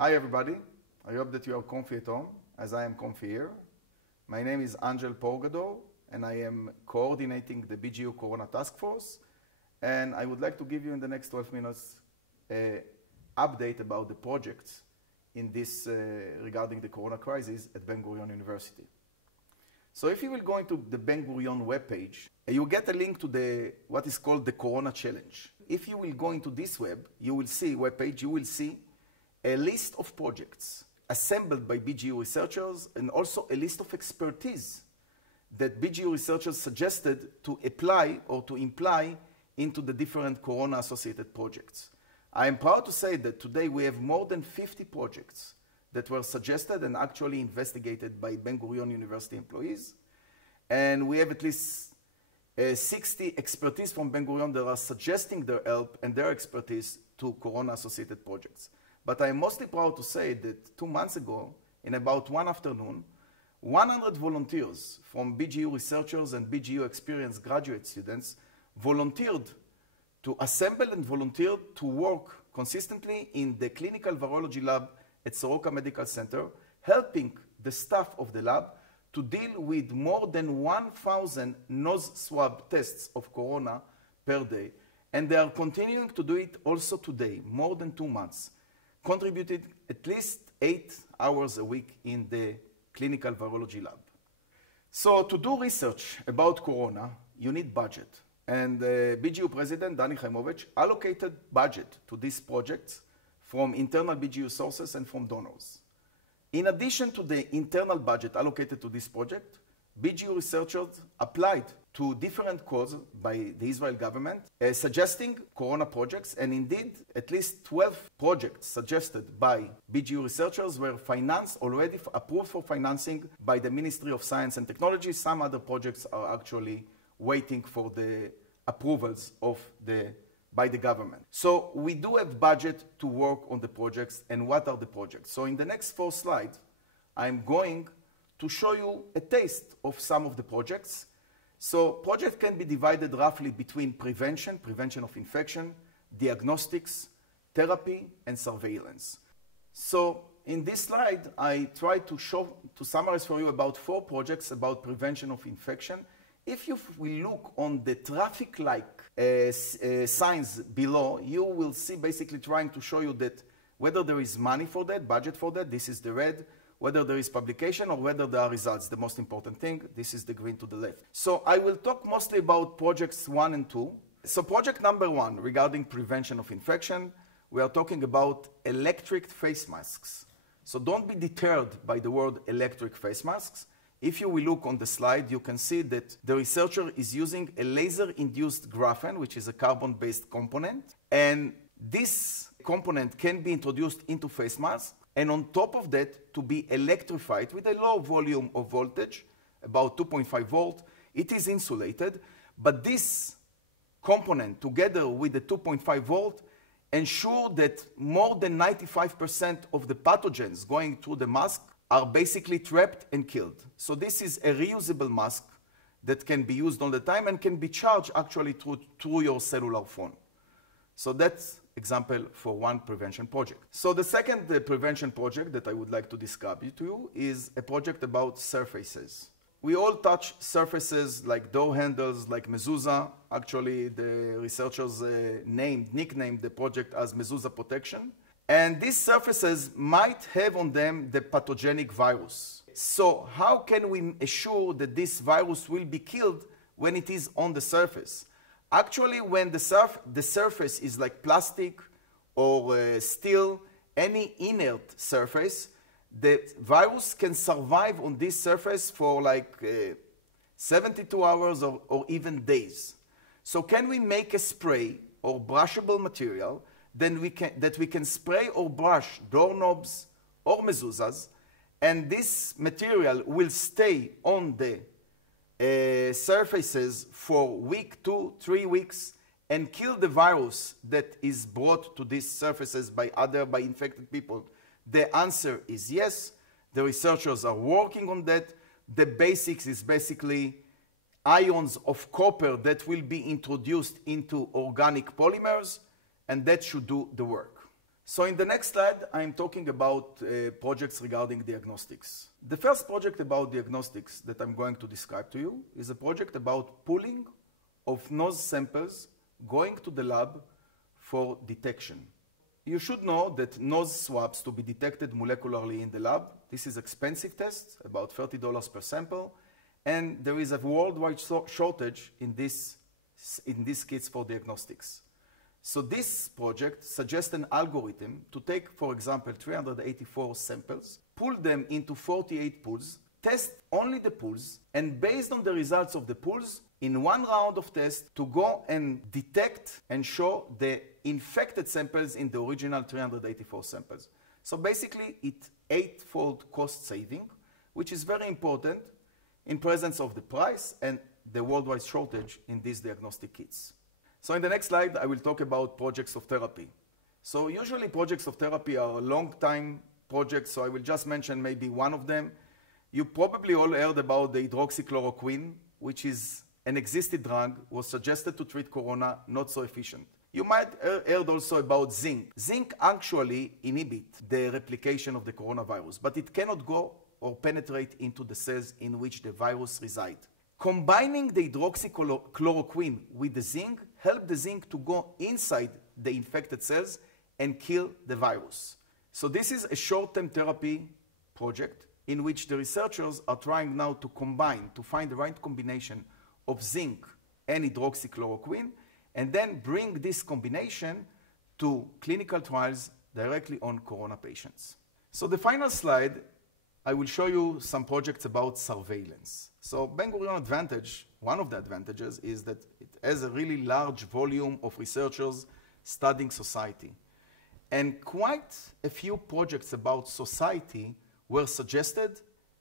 Hi everybody, I hope that you are comfy at home, as I am comfy here. My name is Porgador, and I am coordinating the BGU Corona Task Force, and I would like to give you in the next 12 minutes an update about the projects in this regarding the Corona crisis at Ben-Gurion University. So if you will go into the Ben-Gurion webpage, you get a link to what is called the Corona Challenge. If you will go into this webpage, you will see a list of projects assembled by BGU researchers and also a list of expertise that BGU researchers suggested to apply or to imply into the different Corona-associated projects. I am proud to say that today we have more than 50 projects that were suggested and actually investigated by Ben-Gurion University employees. And we have at least 60 expertise from Ben-Gurion that are suggesting their help and their expertise to Corona-associated projects. But I am mostly proud to say that 2 months ago, in about one afternoon, 100 volunteers from BGU researchers and BGU experienced graduate students volunteered to assemble and volunteered to work consistently in the clinical virology lab at Soroka Medical Center, helping the staff of the lab to deal with more than 1,000 nose swab tests of corona per day. And they are continuing to do it also today, more than 2 months, contributed at least 8 hours a week in the clinical virology lab. So to do research about corona, you need budget. And BGU President Dani Khaimovich allocated budget to these projects from internal BGU sources and from donors. In addition to the internal budget allocated to this project, BGU researchers applied to different calls by the Israel government suggesting corona projects, and indeed at least 12 projects suggested by BGU researchers were financed, already approved for financing by the Ministry of Science and Technology. Some other projects are actually waiting for the approvals by the government. So we do have budget to work on the projects. And what are the projects? So in the next 4 slides, I'm going to show you a taste of some of the projects. So projects can be divided roughly between prevention of infection, diagnostics, therapy, and surveillance. So in this slide, I try to summarize for you about 4 projects about prevention of infection. If you will look on the traffic-like signs below, you will see basically trying to show you that whether there is money for that, budget for that, this is the red, whether there is publication or whether there are results, the most important thing, this is the green to the left. So I will talk mostly about projects 1 and 2. So project number 1, regarding prevention of infection, we are talking about electric face masks. So don't be deterred by the word electric face masks. If you will look on the slide, you can see that the researcher is using a laser-induced graphene, which is a carbon-based component. And this component can be introduced into face masks, and on top of that, to be electrified with a low volume of voltage, about 2.5 volt. It is insulated, but this component, together with the 2.5 volt, ensure that more than 95% of the pathogens going through the mask are basically trapped and killed. So this is a reusable mask that can be used all the time and can be charged actually through your cellular phone. So that's example for one prevention project. So the second prevention project that I would like to describe to you is a project about surfaces. We all touch surfaces like door handles, like mezuzah. Actually, the researchers nicknamed the project as mezuzah protection. And these surfaces might have on them the pathogenic virus. So how can we assure that this virus will be killed when it is on the surface? Actually, when the surface is like plastic or steel, any inert surface, the virus can survive on this surface for like 72 hours or even days. So can we make a spray or brushable material that we can spray or brush doorknobs or mezuzahs, and this material will stay on the surfaces for week, 2-3 weeks, and kill the virus that is brought to these surfaces by infected people? The answer is yes. The researchers are working on that. The basics is basically ions of copper that will be introduced into organic polymers, and that should do the work. So in the next slide, I'm talking about projects regarding diagnostics. The first project about diagnostics that I'm going to describe to you is a project about pooling of nose samples going to the lab for detection. You should know that nose swabs to be detected molecularly in the lab. This is expensive test, about $30 per sample, and there is a worldwide shortage in these kits for diagnostics. So this project suggests an algorithm to take, for example, 384 samples, pull them into 48 pools, test only the pools, and based on the results of the pools, in one round of tests, to go and detect and show the infected samples in the original 384 samples. So basically, it's 8-fold cost saving, which is very important in presence of the price and the worldwide shortage in these diagnostic kits. So in the next slide, I will talk about projects of therapy. So usually projects of therapy are long-time projects, so I will just mention maybe one of them. You probably all heard about the hydroxychloroquine, which is an existing drug, was suggested to treat corona, not so efficient. You might heard also about zinc. Zinc actually inhibits the replication of the coronavirus, but it cannot go or penetrate into the cells in which the virus resides. Combining the hydroxychloroquine with the zinc helps the zinc to go inside the infected cells and kill the virus. So this is a short-term therapy project in which the researchers are trying now to combine, to find the right combination of zinc and hydroxychloroquine, and then bring this combination to clinical trials directly on corona patients. So the final slide, I will show you some projects about surveillance. So Ben-Gurion advantage, one of the advantages is that it has a really large volume of researchers studying society. And quite a few projects about society were suggested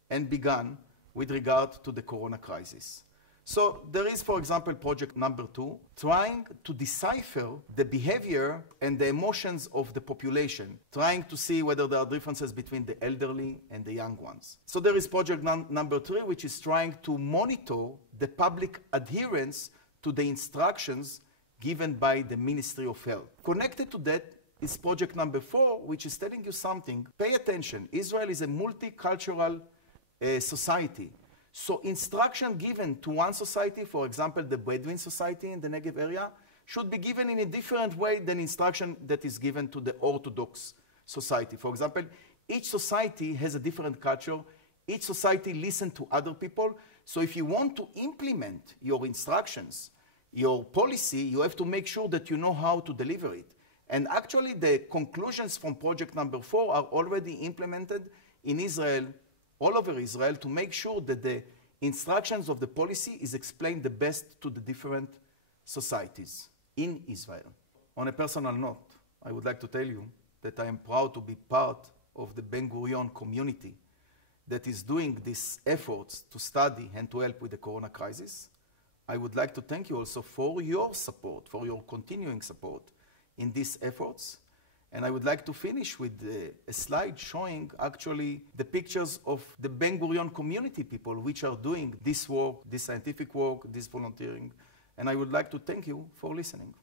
and begun with regard to the corona crisis. So there is, for example, project number 2, trying to decipher the behavior and the emotions of the population, trying to see whether there are differences between the elderly and the young ones. So there is project number 3, which is trying to monitor the public adherence to the instructions given by the Ministry of Health. Connected to that is project number 4, which is telling you something. Pay attention. Israel is a multicultural society. So instruction given to one society, for example, the Bedouin society in the Negev area, should be given in a different way than instruction that is given to the Orthodox society. For example, each society has a different culture. Each society listens to other people. So if you want to implement your instructions, your policy, you have to make sure that you know how to deliver it. And actually, the conclusions from project number 4 are already implemented in Israel, all over Israel, to make sure that the instructions of the policy is explained the best to the different societies in Israel. On a personal note, I would like to tell you that I am proud to be part of the Ben-Gurion community that is doing these efforts to study and to help with the corona crisis. I would like to thank you also for your support, for your continuing support in these efforts. And I would like to finish with a slide showing actually the pictures of the Ben-Gurion community people which are doing this work, this scientific work, this volunteering. And I would like to thank you for listening.